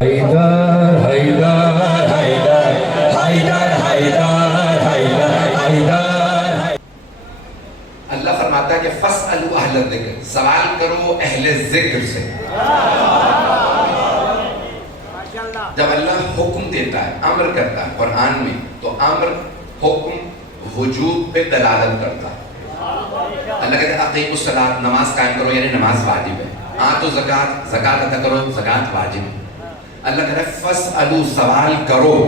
حیدر حیدر حیدر حیدر حیدر حیدر حیدر۔ اللہ فرماتا ہے کہ فَاسْأَلُوا أَهْلَ الذِّكْرِ، سوال کرو اہل ذکر سے۔ جب اللہ حکم دیتا ہے، امر کرتا ہے قرآن میں، تو امر حکم وجوب پہ دلالت کرتا ہے۔ اللہ کہتا ہے اقیموا الصلاۃ، نماز قائم کرو، یعنی نماز واجب ہے۔ آتوا الزکوٰۃ، زکوٰۃ ادا کرو، زکوٰۃ واجب ہے۔ اللہ کہتا ہے فَاسْأَلُوا، سوال کرو،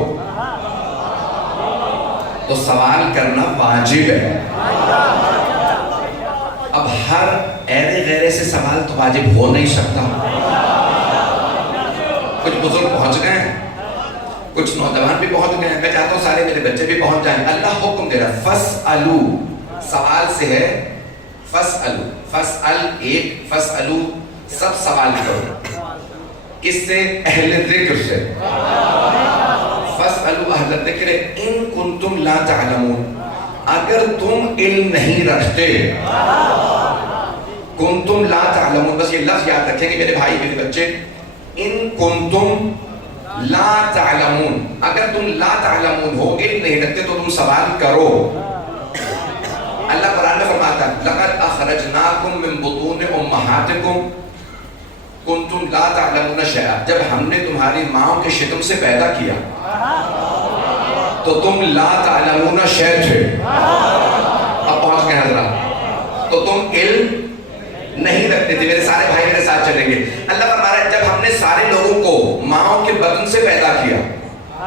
تو سوال کرنا واجب ہے۔ اب ہر ایرے غیرے سے سوال تو واجب ہو نہیں سکتا۔ کچھ بزرگ پہنچ گئے ہیں، کچھ نوجوان بھی پہنچ گئے ہیں، میں چاہتا ہوں سارے میرے بچے بھی پہنچ جائیں۔ اللہ حکم دے رہا ہے فَاسْأَلُوا، سوال سے ہے فَاسْأَلُوا، فَاسْأَل ایک، فَاسْأَلُوا سب سوال کرو۔ کس سے؟ اہل ذکر سے۔ فَاسْأَلُوا أَهْلَ الذِّكْرِ إِن كُنتُمْ لَا تَعْلَمُونَ، اگر تم علم نہیں رکھتے۔ کنتم لا تعلمون، بس یہ لفظ یاد رکھیں گے میرے بھائی میرے بچے، ان کنتم لا تعلمون، اگر تم لا تعلمون ہو، علم نہیں رکھتے تو تم سوال کرو۔ اللہ قرآن میں فرماتا ہے لَقَدْ أَخْرَجْنَاكُمْ مِن بُطُونِ أُمَّهَاتِكُمْ کنتم لا تعلمون شیئا، جب ہم نے تمہاری ماں کے شکم سے پیدا کیا تو تم لا تعلمون شیئا تھے۔ اب پہنچ گئے حضرات، تو تم علم نہیں رکھتے تھے۔ میرے سارے بھائی میرے ساتھ چلیں گے۔ اللہ فرما رہا ہے جب ہم نے سارے لوگوں کو ماں کے بدن سے پیدا کیا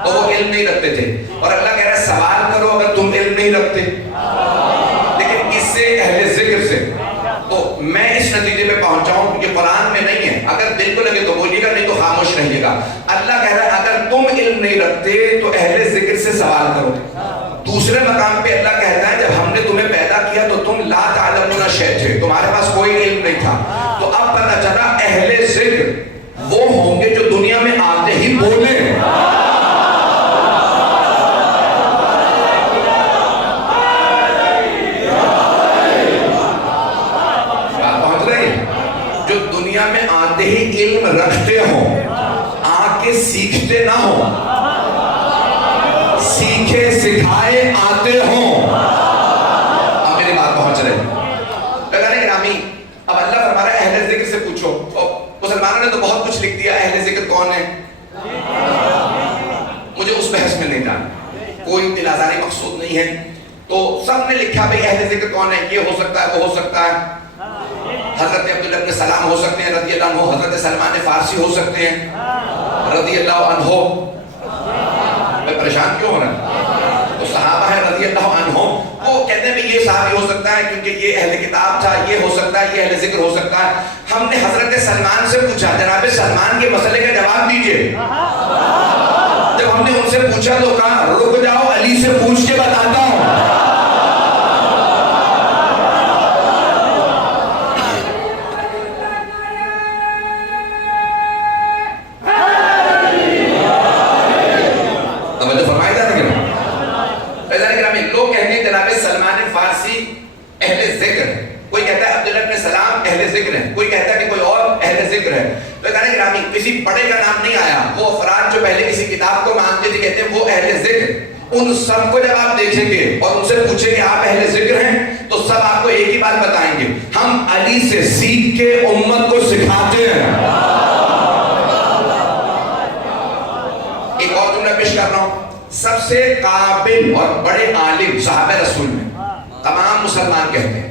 تو وہ علم نہیں رکھتے تھے، اور اللہ کہہ رہا ہے سوال کرو اگر تم علم نہیں رکھتے۔ لیکن کس سے؟ اہل ذکر سے۔ تو میں اس نتیجے میں پہنچاؤں، یہ قرآن میں نہیں ہے، اگر دل کو لگے تو بولیے گا، نہیں تو خاموش رہیے گا۔ اللہ کہہ رہا ہے اگر تم علم نہیں رکھتے تو اہل ذکر سے سوال کرو۔ دوسرے مقام پہ اللہ کہتا ہے جب ہم نے تمہیں پیدا کیا تو تم لا تعلمون شیئا تھے، تمہارے پاس کوئی علم نہیں تھا۔ تو اب پتہ چلا اہل ذکر وہ ہوں گے جو دنیا میں آتے ہی بولیں۔ میں آتے ہی علم رکھتے ہوں، آ کے سیکھتے نہ ہوں، سیکھے سکھائے آتے ہوں۔ اب میری بات پہنچ رہے ہیں گرامی۔ اب اللہ فرما رہا ہے اہل ذکر سے پوچھو۔ مسلمانوں نے تو بہت کچھ لکھ دیا، اہل ذکر کون ہے؟ مجھے اس بحث میں نہیں جانا، کوئی دل آزاری مقصود نہیں ہے۔ تو سب نے لکھا بھئی اہل ذکر کون ہے، یہ ہو سکتا ہے وہ ہو سکتا ہے، حضرت عبداللہ ابن سلام ہو سکتے ہیں رضی اللہ عنہ، حضرت سلمان فارسی ہو سکتے ہیں رضی اللہ عنہ۔ میں پریشان کیوں ہو رہا ہے؟ تو صحابہ ہیں رضی اللہ عنہ، وہ کہتے ہیں یہ صحابی ہو سکتا ہے کیونکہ یہ اہل کتاب تھا، یہ ہو سکتا ہے، یہ اہل ذکر ہو سکتا ہے۔ ہم نے حضرت سلمان سے پوچھا جناب سلمان کے مسئلے کا جواب دیجئے۔ جب ہم نے ان سے پوچھا تو کہا رک جاؤ علی سے پوچھ کے بتاتا ہوں۔ کوئی کہتا ہے کہ کوئی اور اہل ذکر ہے۔ تو گرامی کسی بڑے کا نام نہیں آیا، وہ افراد جو پہلے کسی کتاب کو مانگتے تھے کہتے ہیں وہ اہل ذکر۔ ان سب کو جب آپ دیکھیں گے اور ان سے پوچھیں کہ آپ اہل ذکر ہیں تو سب آپ کو ایک ہی بات بتائیں گے، ہم علی سے سیکھ کے امت کو سکھاتے ہیں۔ ایک اور جملہ پیش کر رہا ہوں، سب سے قابل اور بڑے عالم صحابہ رسول میں تمام مسلمان کہتے ہیں،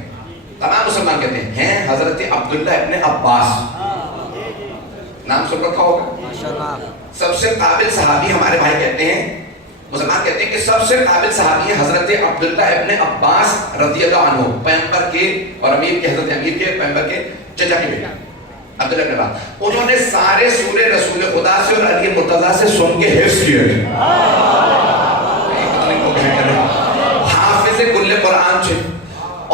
تمام مسلمان کہتے ہیں حضرت عبداللہ ابن عباس، نام سن رکھا ہوگا۔ سب سے قابل صحابی ہمارے بھائی کہتے ہیں، مسلمان کہتے ہیں کہ سب سے قابل صحابی ہے حضرت عبداللہ ابن عباس رضی اللہ عنہ، پیغمبر کے اور امیر کے، حضرت امیر کے پیغمبر کے چچا کے بیٹے عبداللہ ابن عباس۔ انہوں نے سارے سورے رسول خدا سے اور علی مرتضیٰ سے سن کے حفظ کیے تھے، حافظ کل قرآن تھے۔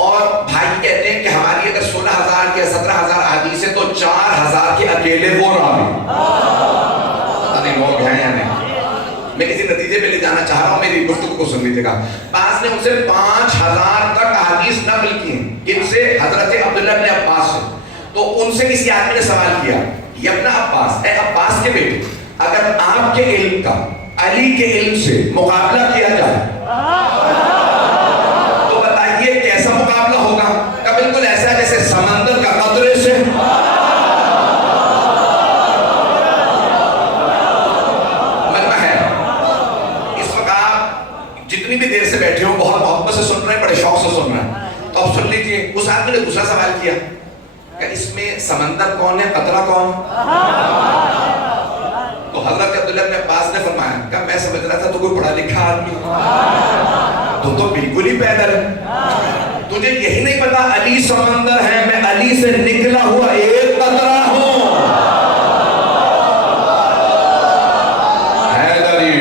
اور بھائی کہتے ہیں کہ ہماری اگر 16,000 یا 17,000 حدیث ہے تو 4,000 کے اکیلے وہ راوی۔ پتہ نہیں لوگ ہیں یا نہیں، میں کسی نتیجے پہ لے جانا چاہ رہا ہوں، میری گفتگو کو سن لیجیے گا۔ بعض نے ان سے 5,000 تک حدیث نقل کی ہیں، ان سے حضرت عبداللہ ابن عباس سے۔ تو ان سے کسی آدمی نے سوال کیا، یہ اپنا عباس اے عباس کے بیٹے اگر آپ کے علم کا علی کے علم سے مقابلہ کیا جائے تو بتائیے کیسا مقابلہ ہوگا؟ کہ بالکل ایسا جیسے سمندر کا قطرے سے مطلب ہے۔ اس وقت آپ جتنی بھی دیر سے بیٹھے ہو بہت محبت سے سن رہے ہیں، بڑے شوق سے سن رہے ہیں، تو اب سن لیجئے۔ اس آدمی نے دوسرا سوال کیا کہ اس میں سمندر کون ہے، قطرہ کون؟ تو حضرت عبداللہ بن عباس نے فرمایا کہ میں سمجھ رہا تھا تو کوئی پڑھا لکھا آدمی، تو بالکل ہی پیدل ہے، تجھے یہی نہیں پتا علی سمندر ہے، میں علی سے نکلا ہوا ایک قطرہ ہوں۔ حیدری،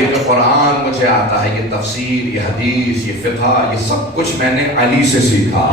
یہ قرآن مجھے آتا ہے، یہ تفسیر، یہ حدیث، یہ فقہ، یہ سب کچھ میں نے علی سے سیکھا۔